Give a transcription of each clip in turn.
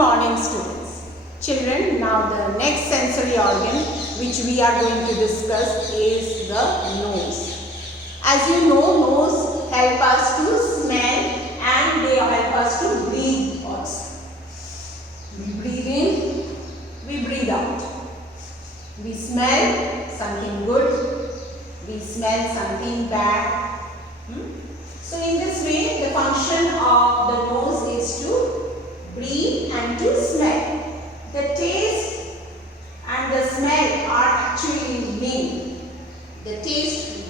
morning, students. Children, now the next sensory organ which we are going to discuss is the nose. As you know, nose help us to smell and they help us to breathe also. We breathe in, we breathe out. We smell something good, we smell something bad. So in this way, the function of the nose is to breathe and to smell. The taste and the smell are actually linked. The taste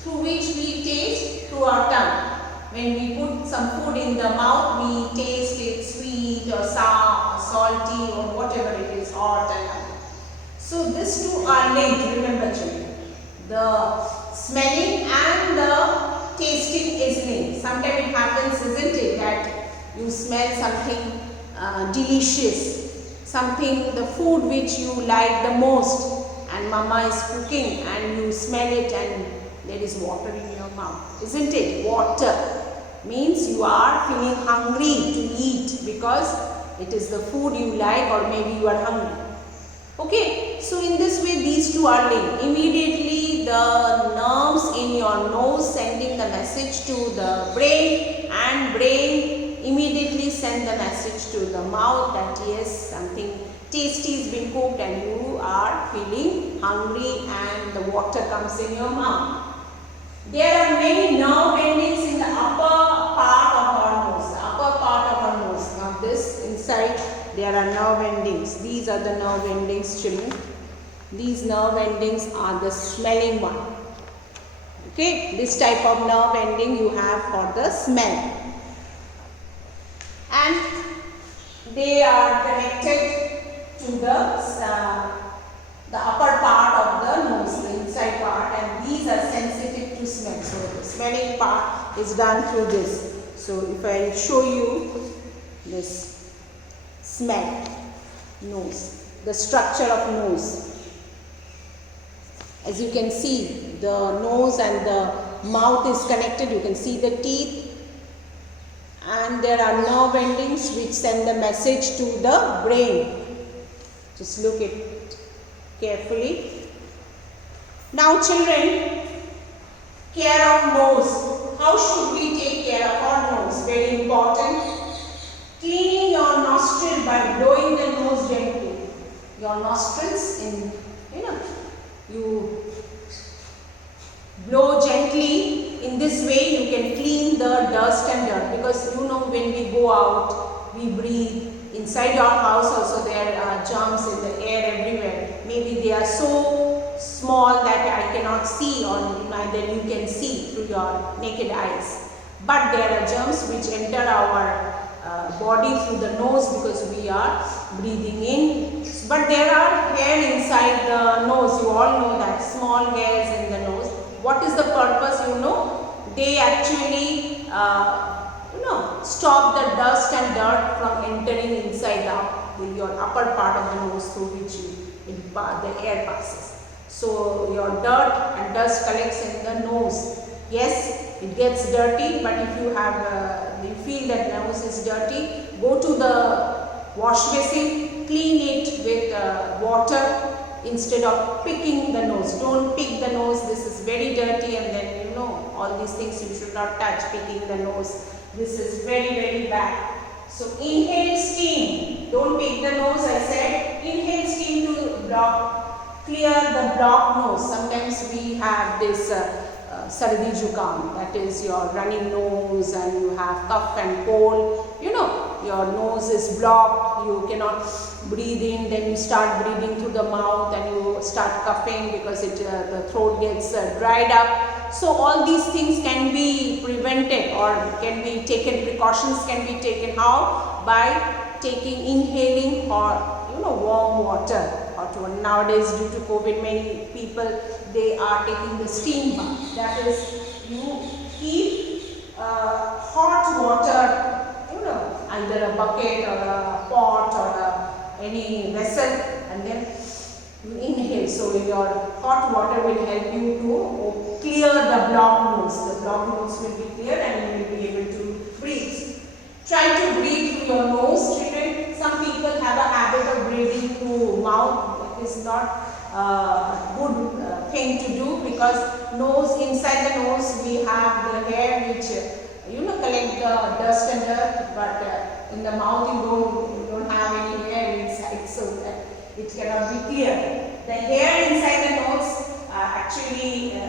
through which we taste through our tongue. When we put some food in the mouth, we taste it sweet or sour, or salty or whatever it is, hot and other. So these two are linked, remember children. The smelling and the tasting is linked. Sometimes it happens, isn't it, that you smell something delicious, something, the food which you like the most, and mama is cooking and you smell it and there is water in your mouth, isn't it? Water means you are feeling hungry to eat because it is the food you like, or maybe you are hungry. Okay, so in this way these two are linked. Immediately the nerves in your nose sending the message to the brain, and brain immediately send the message to the mouth that yes, something tasty is being cooked and you are feeling hungry and the water comes in your mouth. There are many nerve endings in the upper part of our nose. The upper part of our nose. Now this inside there are nerve endings. These are the nerve endings, children. These nerve endings are the smelling one. Okay, this type of nerve ending you have for the smell. And they are connected to the upper part of the nose, the inside part, and these are sensitive to smell. So the smelling part is done through this. So if I show you this smell, nose, the structure of nose. As you can see, the nose and the mouth is connected. You can see the teeth. And there are nerve endings which send the message to the brain. Just look at it carefully. Now children, care of nose. How should we take care of our nose? Very important. Cleaning your nostril by blowing the nose gently. Your nostrils, you blow gently. In this way you can clean the dust and dirt, because when we go out, we breathe. Inside your house also there are germs in the air everywhere. Maybe they are so small that I cannot see, or neither you can see through your naked eyes. But there are germs which enter our body through the nose because we are breathing in. But there are hair inside the nose. You all know that, small hairs in the nose. What is the purpose? They actually stop the dust and dirt from entering inside your upper part of the nose through which the air passes. So your dirt and dust collects in the nose. Yes, it gets dirty, but if you you feel that nose is dirty, go to the wash basin, clean it with water instead of picking the nose. Don't pick the nose. This is very dirty, and then all these things you should not touch, picking the nose. This is very, very bad. So inhale steam. Don't pick the nose, I said. Inhale steam to clear the blocked nose. Sometimes we have this sardi jukam, that is your running nose, and you have cough and cold. Your nose is blocked, you cannot breathe in, then you start breathing through the mouth and you start coughing because the throat gets dried up. So all these things can be prevented, or can be taken, precautions can be taken. How? By inhaling warm water. Or nowadays due to COVID, many people, they are taking the steam bath. That is, you keep hot water, either a bucket or a pot or any vessel, and then you inhale. So your hot water will help you to clear the blocked nose. The blocked nose will be clear and you will be able to breathe. Try to breathe through your nose, children. Some people not a good thing to do, because nose, inside the nose we have the hair which collect the dust and dirt, but in the mouth you don't have any hair inside, so that it cannot be clear. The hair inside the nose actually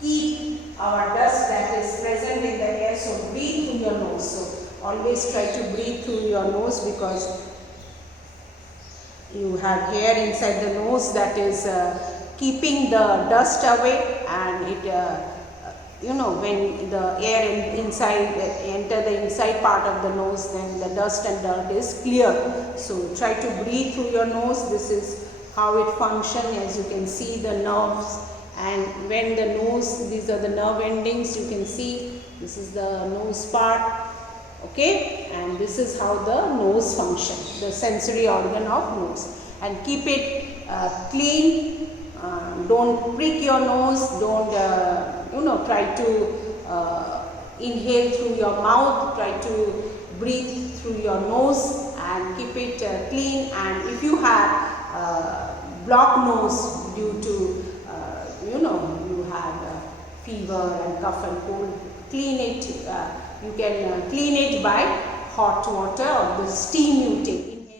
keep our dust that is present in the hair, so breathe through your nose. So always try to breathe through your nose, because you have hair inside the nose that is keeping the dust away, and it when the air inside enter the inside part of the nose, then the dust and dirt is clear. So try to breathe through your nose. This is how it functions. As you can see, the nerves, and when the nose, these are the nerve endings, you can see this is the nose part, okay, and this is how the nose functions, the sensory organ of nose. And keep it clean. Don't prick your nose, don't try to inhale through your mouth, try to breathe through your nose, and keep it clean. And if you have blocked nose due to you have fever and cough and cold, clean it. You can clean it by hot water or the steam you take.